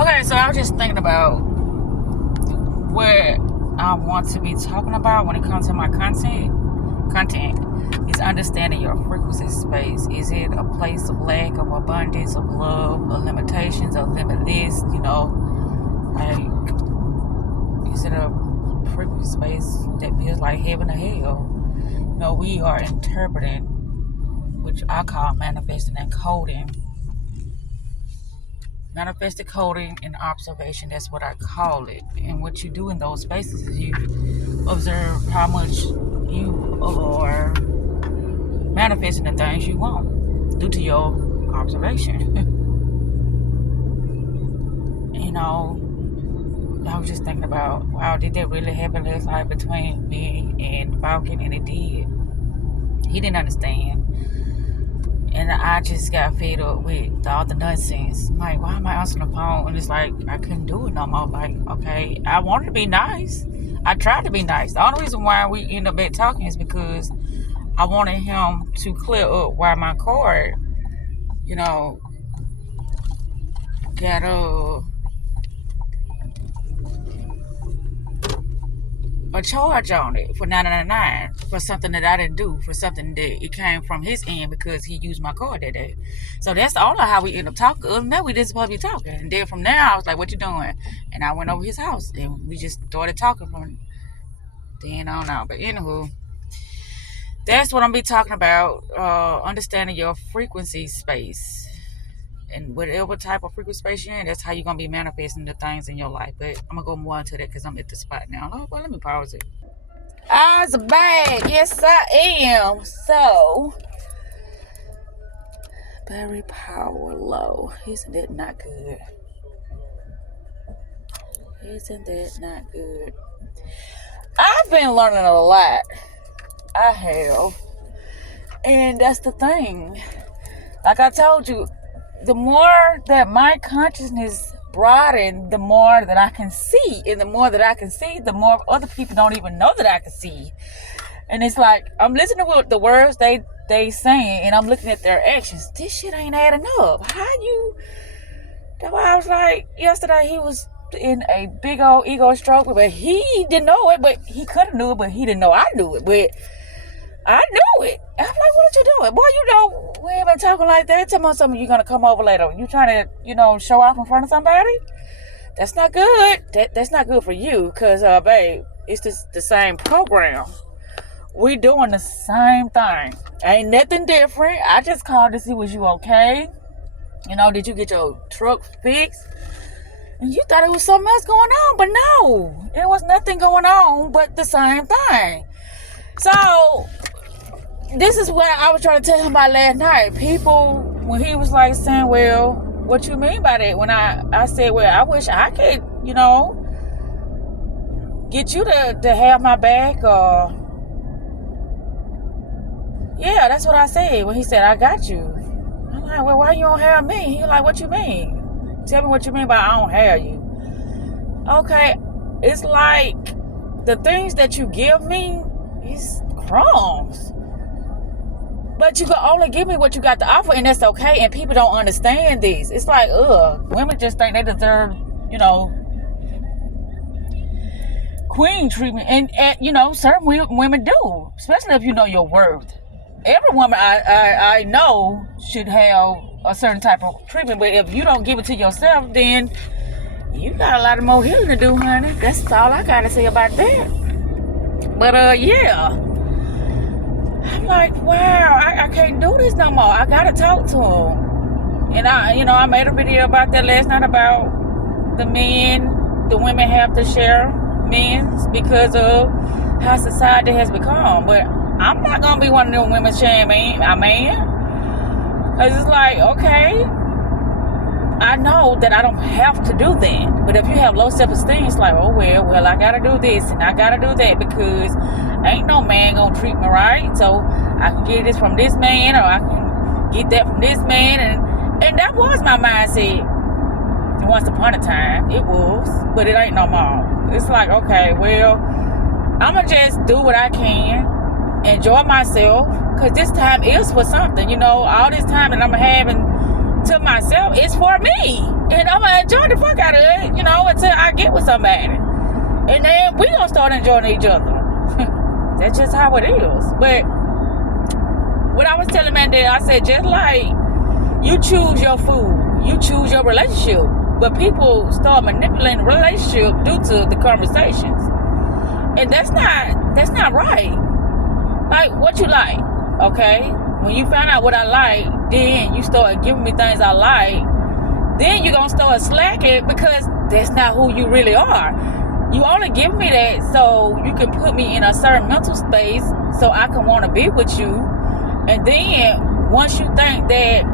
Okay, so I was just thinking about what I want to be talking about when it comes to my content. Content is understanding your frequency space. Is it a place of lack, of abundance, of love, of limitations, of limitless? Like, is it a frequency space that feels like heaven or hell? We are interpreting, which I call manifesting and coding. Manifested coding and observation, that's what I call it. And what you do in those spaces is you observe how much you are manifesting the things you want due to your observation. I was just thinking about, wow, did that really happen last night between me and Falcon? And it did. He didn't understand. And I just got fed up with all the nonsense. Like, why am I answering the phone? And it's like, I couldn't do it no more. Like, okay, I wanted to be nice. I tried to be nice. The only reason why we end up back talking is because I wanted him to clear up why my card, got a charge on it for $9.99 for something that I didn't do, for something that it came from his end because he used my card that day. So that's all of how we end up talking. Other than that, we didn't supposed to be talking. And then from there, I was like, what you doing? And I went over his house and we just started talking from then on out. But anywho, that's what I'm be talking about. Understanding your frequency space. And whatever type of frequency space you're in, that's how you're going to be manifesting the things in your life. But I'm going to go more into that because I'm at the spot now. Oh, well, let me pause it. Eyes back. Yes, I am. So, battery power low. Isn't that not good? Isn't that not good? I've been learning a lot. I have. And that's the thing. Like I told you, the more that my consciousness broadened, the more that I can see. And the more that I can see, the more other people don't even know that I can see. And it's like, I'm listening to the words they saying, and I'm looking at their actions. This shit ain't adding up. That's why I was like, yesterday he was in a big old ego stroke, but he didn't know it, but he could have knew it, but he didn't know I knew it. But I knew it. I'm like, what you doing? Boy, we ain't been talking like that. Tell me something, you're going to come over later. You trying to, show off in front of somebody? That's not good. That's not good for you because, babe, it's just the same program. We doing the same thing. Ain't nothing different. I just called to see, was you okay? Did you get your truck fixed? And you thought it was something else going on, but no. It was nothing going on but the same thing. So, this is what I was trying to tell him about last night. People, when he was like saying, well, what you mean by that? When I said, well, I wish I could, get you to have my back. Or yeah, that's what I said. When he said, I got you. I'm like, well, why you don't have me? He like, what you mean? Tell me what you mean by I don't have you. Okay, it's like the things that you give me is crumbs. But you can only give me what you got to offer, and that's okay. And people don't understand this. It's like, women just think they deserve, queen treatment. And certain women do, especially if you know your worth. Every woman I know should have a certain type of treatment. But if you don't give it to yourself, then you got a lot of more healing to do, honey. That's all I got to say about that. But, yeah. I'm like, wow, I can't do this no more. I gotta talk to him. And I made a video about that last night about the women have to share men's because of how society has become. But I'm not gonna be one of them women sharing a man. Cause it's like, okay, I know that I don't have to do that. But if you have low self-esteem, it's like, oh, well, I gotta do this and I gotta do that because ain't no man gonna treat me right. So I can get this from this man or I can get that from this man. And that was my mindset. Once upon a time, it was. But it ain't no more. It's like, okay, well, I'm gonna just do what I can. Enjoy myself. Because this time is for something. All this time that I'm having to myself is for me. And I'm gonna enjoy the fuck out of it, you know, until I get with somebody. And then we gonna start enjoying each other. That's just how it is. But what I was telling Mandel, I said, just like you choose your food, you choose your relationship, but people start manipulating the relationship due to the conversations. And that's not right. Like, what you like, okay? When you find out what I like, then you start giving me things I like, then you're gonna start slacking because that's not who you really are. You only give me that so you can put me in a certain mental space so I can want to be with you. And then once you think that,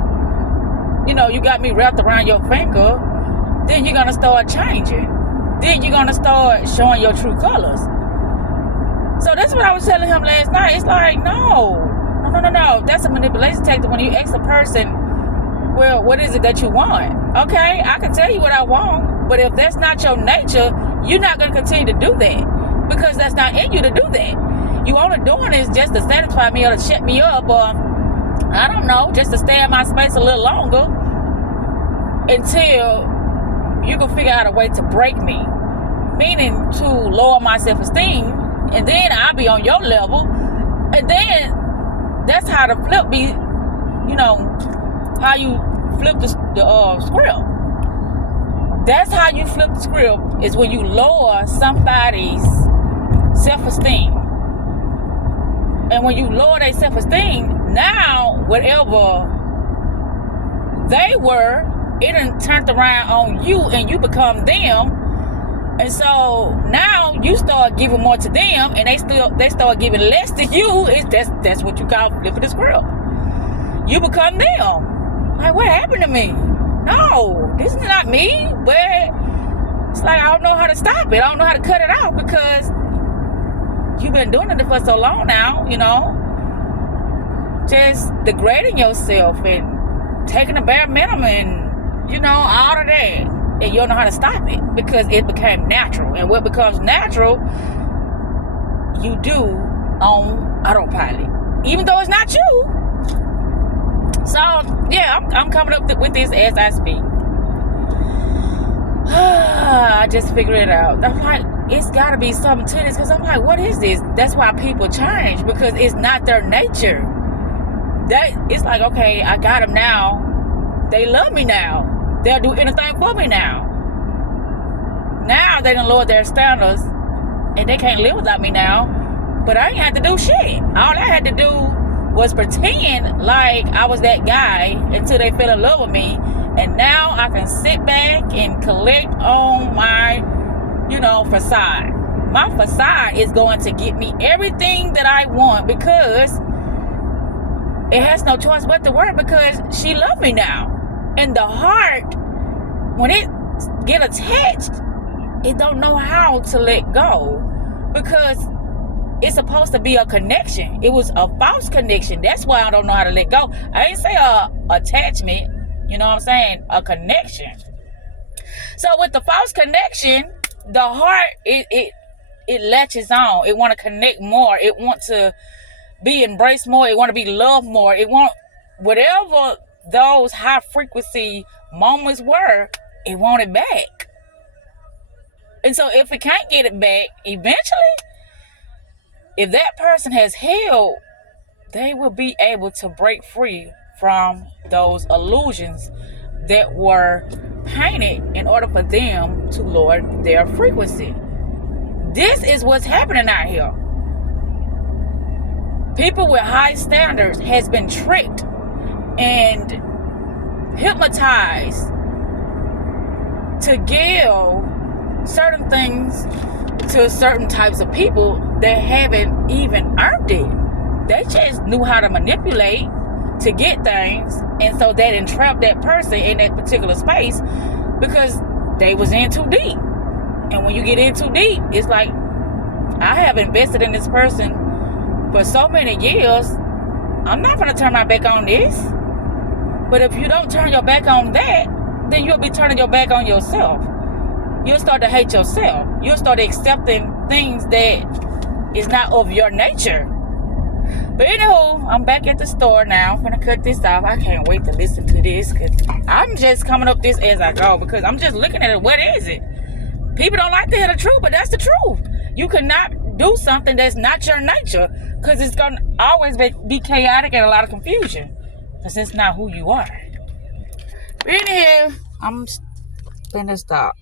you know, you got me wrapped around your finger, then you're gonna start changing. Then you're gonna start showing your true colors. So that's what I was telling him last night. It's like, no. That's a manipulation tactic when you ask a person, well, what is it that you want? Okay, I can tell you what I want, but if that's not your nature, you're not going to continue to do that because that's not in you to do that. You only doing this just to satisfy me or to shut me up or, I don't know, just to stay in my space a little longer until you can figure out a way to break me, meaning to lower my self-esteem, and then I'll be on your level, and then that's how the flip be, you know, how you flip the script. That's how you flip the script, is when you lower somebody's self-esteem. And when you lower their self-esteem, now whatever they were, it done turned around on you and you become them. And so now you start giving more to them and they start giving less to you. That's what you call flipping the script. You become them. Like, what happened to me? No, this is not me. But it's like, I don't know how to stop it. I don't know how to cut it out because you've been doing it for so long now, you know. Just degrading yourself and taking the bare minimum and, you know, all of that. And you don't know how to stop it because it became natural. And what becomes natural, you do on autopilot. Even though it's not you. So, yeah, I'm coming up with this as I speak. I just figured it out. I'm like, it's got to be something to this. Because I'm like, what is this? That's why people change. Because it's not their nature. It's like, okay, I got them now. They love me now. They'll do anything for me now. Now they done lowered their standards and they can't live without me now. But I ain't had to do shit. All I had to do was pretend like I was that guy until they fell in love with me. And now I can sit back and collect on my, you know, facade. My facade is going to get me everything that I want because it has no choice but to work because she loved me now. And the heart, when it get attached, it don't know how to let go because it's supposed to be a connection. It was a false connection. That's why I don't know how to let go. I ain't say a attachment, you know what I'm saying? A connection. So with the false connection, the heart, it latches on. It want to connect more. It want to be embraced more. It want to be loved more. It want whatever those high frequency moments were, it want it back. And so if it can't get it back, eventually, if that person has healed, they will be able to break free from those illusions that were painted in order for them to lower their frequency. This is what's happening out here. People with high standards has been tricked and hypnotized to give certain things to certain types of people that haven't even earned it. They just knew how to manipulate to get things, and so that entrapped that person in that particular space because they was in too deep. And when you get in too deep, it's like, I have invested in this person for so many years, I'm not going to turn my back on this. But if you don't turn your back on that, then you'll be turning your back on yourself. You'll start to hate yourself. You'll start accepting things that is not of your nature. But anywho, I'm back at the store now. I'm gonna cut this off. I can't wait to listen to this because I'm just coming up this as I go because I'm just looking at it. What is it? People don't like to hear the truth, but that's the truth. You cannot do something that's not your nature because it's gonna always be chaotic and a lot of confusion because it's not who you are. But anywho, I'm finna stop.